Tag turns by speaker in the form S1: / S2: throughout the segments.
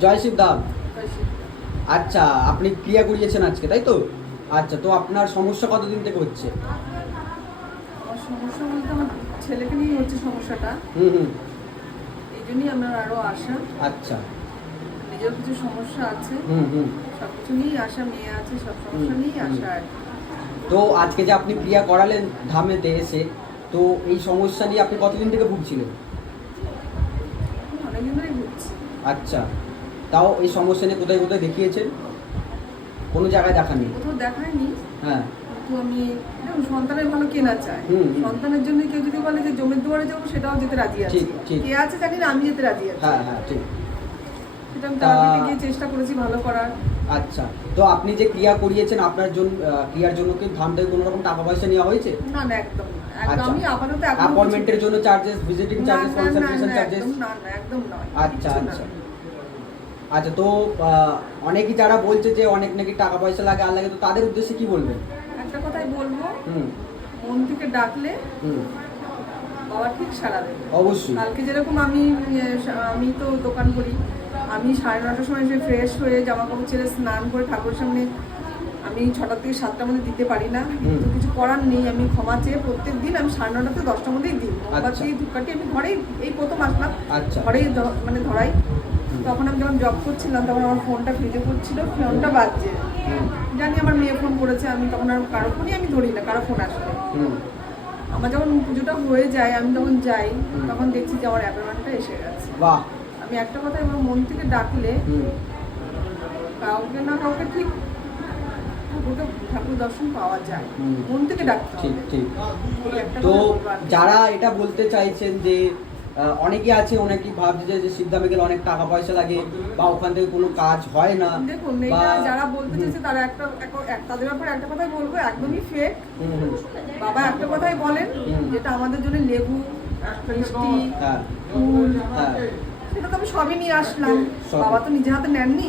S1: জয় শিবধাম আচ্ছা আপনি ক্রিয়া করিয়েছেন আজকে তাই তো? আচ্ছা তো আপনার সমস্যা কতদিন থেকে হচ্ছে?
S2: আমার সমস্যা বলতে আমার ছেলেকে নিয়ে হচ্ছে সমস্যাটা।
S1: হুম হুম।
S2: এই জন্যই আমার আরও আশা।
S1: আচ্ছা।
S2: নিজের কিছু সমস্যা আছে।
S1: হুম হুম।
S2: সব কিছু নিয়েই আশা মেয়ে আছে সব সমস্যা নিয়েই আশা আর
S1: তো আজকে যে আপনি ক্রিয়া করালেন ধামেতে এসে তো এই সমস্যা নিয়ে আপনি কতদিন থেকে ভুগছিলেন?
S2: অনেকদিন ধরেই ঘুরছি
S1: আচ্ছা। তাও এই সমস্যা নিয়ে কোথায় কোথায় দেখিয়েছেন? কোনো জায়গায় দেখাননি?
S2: কোথাও দেখায়নি।
S1: হ্যাঁ।
S2: কিন্তু আমি দেখুন সন্তানের ভালো কে না চায়?
S1: হুম, হুম।
S2: সন্তানের জন্য কেউ যদি বলে যে জমির দুয়ারে যাব সেটাও যেতে রাজি আছে।
S1: ঠিক, ঠিক।
S2: কে আছে জানি না আমি যেতে রাজি আছি।
S1: হ্যাঁ হ্যাঁ ঠিক।
S2: সেটা আমি
S1: তা-
S2: গিয়ে চেষ্টা করেছি ভালো করার।
S1: আচ্ছা। তো আপনি যে ক্রিয়া করিয়েছেন আপনার জন্য ক্রিয়ার জন্য কি থেকে কোনো রকম টাকা পয়সা নেওয়া হয়েছে?
S2: না না একদম আমি আপাতত
S1: অ্যাপয়েন্টমেন্টের জন্য চার্জেস ভিজিটিং চার্জেস
S2: না, না,
S1: কনসালটেশন চার্জেস
S2: একদম না, না, একদম নয়।
S1: আচ্ছা আচ্ছা। আচ্ছা তো অনেকেই যারা বলছে যে অনেক নাকি টাকা পয়সা লাগে আর লাগে তো তাদের উদ্দেশ্যে কি বলবেন
S2: একটা কথাই বলব মন থেকে ডাকলে বাবা ঠিক সারা দেবে
S1: অবশ্যই।
S2: কালকে যেরকম আমি আমি তো দোকান করি আমি সাড়ে নটার সময় এসে ফ্রেশ হয়ে জামা কাপড় ছেড়ে স্নান করে ঠাকুরের সামনে আমি ছটা থেকে সাতটার মধ্যে দিতে পারি না। কিন্তু কিছু করার নেই আমি ক্ষমা চেয়ে প্রত্যেক দিন আমি সাড়ে নটা থেকে দশটার মধ্যেই দিই। মোমবাতি ধূপকাঠি আমি ঘরেই এই প্রথম আসলাম।
S1: আচ্ছা।
S2: ঘরেই মানে ধরাই। তখন আমি যখন জব করছিলাম তখন আমার ফোনটা ফ্রিজে করছিল ফোনটা বাজছে। জানি আমার মেয়ে ফোন করেছে আমি তখন আর কারও ফোনই আমি ধরি না কারও ফোন আসলে। আমার যখন পুজোটা হয়ে যায় আমি যখন যাই তখন দেখছি যে আমার অ্যাপয়েন্টমেন্টটা এসে গেছে।
S1: বাহ!
S2: আমি একটা কথা আমার মন থেকে ডাকলে কাউকে না কাউকে ঠিক ঠাকুর দর্শন পাওয়া যায়। মন থেকে ডাকতে
S1: ঠিক ঠিক। তো। যারা এটা বলতে চাইছেন যে অনেকে আছে অনেকেই ভাবছে যে- সিদ্ধামে গেলে অনেক টাকা পয়সা লাগে বা ওখান থেকে কোনো কাজ হয় না
S2: দেখুন যারা বলতে চাইছে তারা একটা এক- এক- তাদের ব্যাপারে একটা কথাই বলব একদমই ফেক বাবা একটা কথাই বলেন যেটা আমাদের জন্য লেবু মিষ্টি
S1: হ্যাঁ।
S2: ফুল
S1: হ্যাঁ।
S2: সেটা তো আমি সবই নিয়ে আসলাম। বাবা তো নিজে হাতে নেননি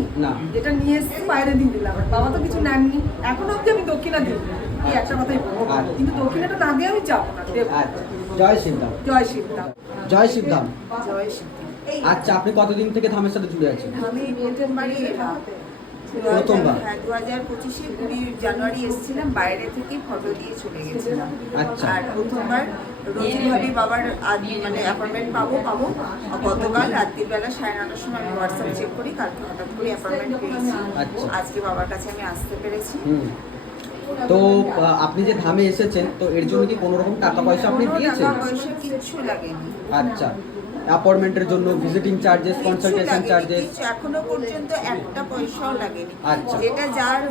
S2: যেটা নিয়ে এসেছি বাইরে দিয়ে দিলাম। বাবা তো কিছু নেননি। এখনও অব্দি আমি দক্ষিণা দিই। এই একটা কথাই বলব?
S1: আচ্ছা।
S2: কিন্তু দক্ষিণাটা না দিয়ে আমি যাব না দেবো।
S1: জয় শিবধাম
S2: জয় শিবদাম
S1: জয় শিবধাম
S2: জয় শিবদাম
S1: আপনি কতদিন থেকে ধামের সাথে জুড়ে আছেন?
S3: আমি
S1: প্রথমবার?
S3: হ্যাঁ দু হাজার পঁচিশে কুড়ি জানুয়ারি এসেছিলাম বাইরে থেকে ফটো দিয়ে চলে গেছিলাম।
S1: আচ্ছা।
S3: আর প্রথমবার রোজি ভাবি বাবার মানে অ্যাপয়েন্টমেন্ট পাবো পাবো। গতকাল রাত্রিবেলা সাড়ে নটার সময় আমি হোয়াটসঅ্যাপ চেক করি কালকে হঠাৎ করে অ্যাপয়েন্টমেন্ট পেয়েছি।
S1: আচ্ছা।
S3: আজকে বাবার কাছে আমি আসতে পেরেছি।
S1: তো আপনি যে ধামে এসেছেন তো এর জন্য কি কোনো রকম টাকা পয়সা আপনি দিয়েছেন?
S3: টাকা পয়সা কিচ্ছু লাগেনি।
S1: আচ্ছা। অ্যাপয়েন্টমেন্টের জন্য ভিজিটিং চার্জেস কনসালটেশন চার্জেস
S3: এখনও পর্যন্ত একটা পয়সাও লাগেনি।
S1: আচ্ছা।
S3: যেটা যার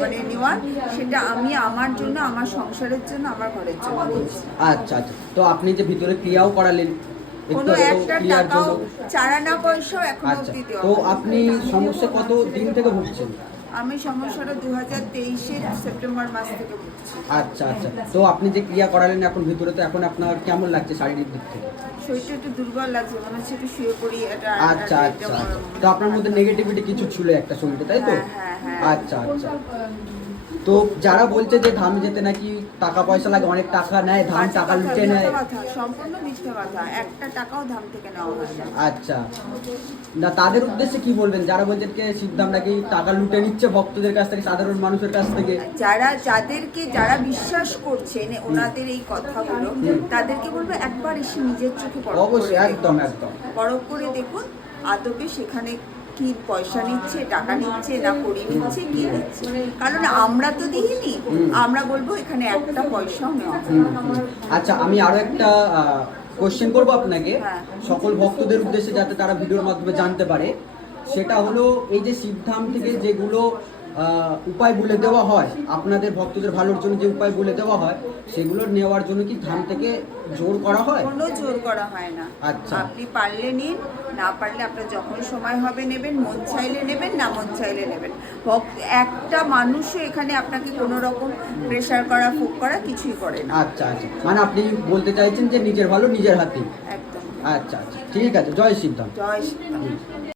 S3: মানে নেওয়ার সেটা আমি আমার জন্য আমার সংসারের জন্য আমার ঘরের জন্য
S1: আচ্ছা আচ্ছা। তো আপনি যে ভিতরে ক্রিয়াও করালেন
S3: কোনো
S1: একটু
S3: টাকাও চারানা পয়সাও এখনও
S1: আচ্ছা।
S3: দেওয়া
S1: তো আপনি সমস্যা কত দিন থেকে ভুগছেন?
S3: আমি সমস্যাটা দু হাজার তেইশের সেপ্টেম্বর মাস থেকে ভুগছি
S1: আচ্ছা আচ্ছা। তো আপনি যে ক্রিয়া করালেন এখন ভিতরে তো এখন আপনার কেমন লাগছে শারীরিক দিক থেকে?
S3: শরীরটা একটু দুর্বল লাগছে মনে হচ্ছে একটু শুয়ে পড়ি এটা
S1: আচ্ছা আচ্ছা। তো আপনার মধ্যে নেগেটিভিটি কিছু ছিল একটা শরীরে তাই তো?
S3: হ্যাঁ, হ্যাঁ, হ্যাঁ।
S1: আচ্ছা আচ্ছা। তো যারা বলছে যে ধাম যেতে নাকি টাকা পয়সা লাগে অনেক টাকা নেয় ধাম টাকা লুটে নেয়।
S3: সম্পূর্ণ মিথ্যা কথা। একটা টাকাও ধাম থেকে নেওয়া হয় না।
S1: আচ্ছা। না তাদের উদ্দেশ্যে কি বলবেন? যারা বলছেন যে সিদ্ধাম নাকি টাকা লুটে নিচ্ছে ভক্তদের কাছ থেকে সাধারণ মানুষের কাছ থেকে।
S3: যারা যাদেরকে যারা বিশ্বাস করছেন ওনাদের এই কথাগুলো তাদেরকে বলব একবার এসে নিজের চোখে
S1: অবশ্যই একদম একদম।
S3: পরখ করে দেখুন আদবে সেখানে কি পয়সা নিচ্ছে টাকা নিচ্ছে না করি নিচ্ছে কি নিচ্ছে কারণ আমরা তো দিইনি আমরা বলব এখানে একটা পয়সাও নেওয়া।
S1: আচ্ছা আমি আরও একটা কোশ্চেন করব আপনাকে
S3: হ্যাঁ।
S1: সকল ভক্তদের উদ্দেশ্যে যাতে তারা ভিডিওর মাধ্যমে জানতে পারে সেটা হলো এই যে শিবধাম থেকে যেগুলো উপায় বলে দেওয়া হয়। আপনাদের ভক্তদের ভালোর জন্য যে উপায় বলে দেওয়া হয় সেগুলো নেওয়ার জন্য কি ধান থেকে জোর করা হয়?
S3: কোনো জোর করা হয় না।
S1: আচ্ছা।
S3: আপনি পারলে নিন না পারলে আপনার যখন সময় হবে নেবেন মন চাইলে নেবেন না মন চাইলে নেবেন। ভক্ত একটা মানুষও এখানে আপনাকে কোনো রকম প্রেশার করা ফুক করা কিছুই করে না।
S1: আচ্ছা আচ্ছা। মানে আপনি বলতে চাইছেন যে নিজের ভালো নিজের হাতেই
S3: একদম।
S1: আচ্ছা আচ্ছা। ঠিক আছে। জয় শিবধাম।
S3: জয় শ্রী